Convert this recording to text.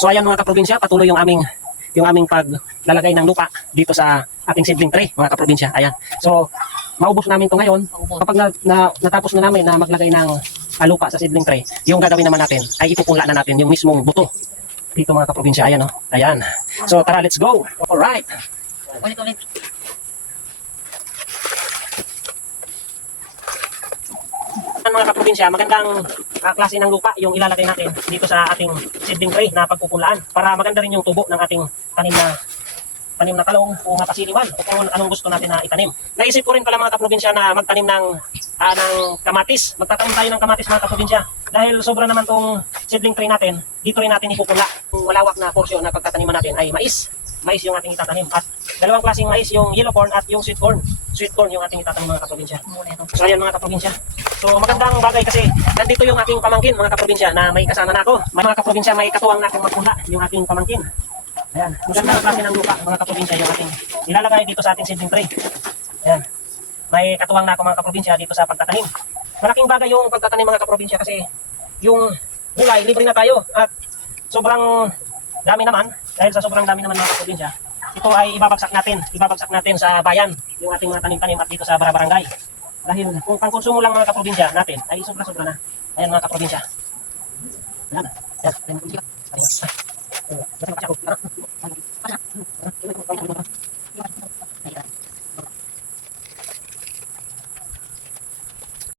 So ayan mga kaprobinsya, patuloy yung aming paglalagay ng lupa dito sa ating seedling tray mga kaprobinsya. Ayan. So maubos namin to ngayon. Kapag natapos na namin na maglagay ng lupa sa seedling tray, yung gagawin naman natin ay ipupunla na natin yung mismong buto dito mga kaprobinsya. Ayan oh. Ayan. So tara, let's go. Alright. Ulit. Mga kaprobinsya, magandang klase ng lupa yung ilalagay natin dito sa ating seedling tray na pagpupulaan para maganda rin yung tubo ng ating tanim na talong o mapasiliwan o kung anong gusto natin na itanim. Naisip ko rin pala mga kaprobinsya na magtanim ng kamatis. Magtatanim tayo ng kamatis mga kaprobinsya dahil sobra naman tong seedling tray natin. Dito rin natin ipupula. Yung malawak na porsyon na pagtataniman natin ay mais. Mais yung ating itatanim at dalawang klaseng mais, yung yellow corn at yung sweet corn. Sweet corn yung ating itatanim mga kaprobinsya. So ayan mga kaprobinsya. So magandang bagay kasi nandito yung aking pamangkin mga kaprobinsya na may kasama na ako. Mga kaprobinsya, may katuwang na akong magpunla yung aking pamangkin. Ayan, magandang klase ng lupa mga kaprobinsya yung ating ilalagay dito sa ating seedling tray. Ayan, may katuwang na ako mga kaprobinsya dito sa pagtatanim. Malaking bagay yung pagtatanim mga kaprobinsya kasi yung gulay, libre na tayo at sobrang dami naman. Dahil sa sobrang dami naman mga kaprobinsya, ito ay ibabagsak natin sa bayan yung ating mga tanim-tanim at dito sa barangay. Dahil kung pangkonsumo lang mga kaprobinsya natin ay sobra-sobra na. Ayan mga kaprobinsya. Ayan.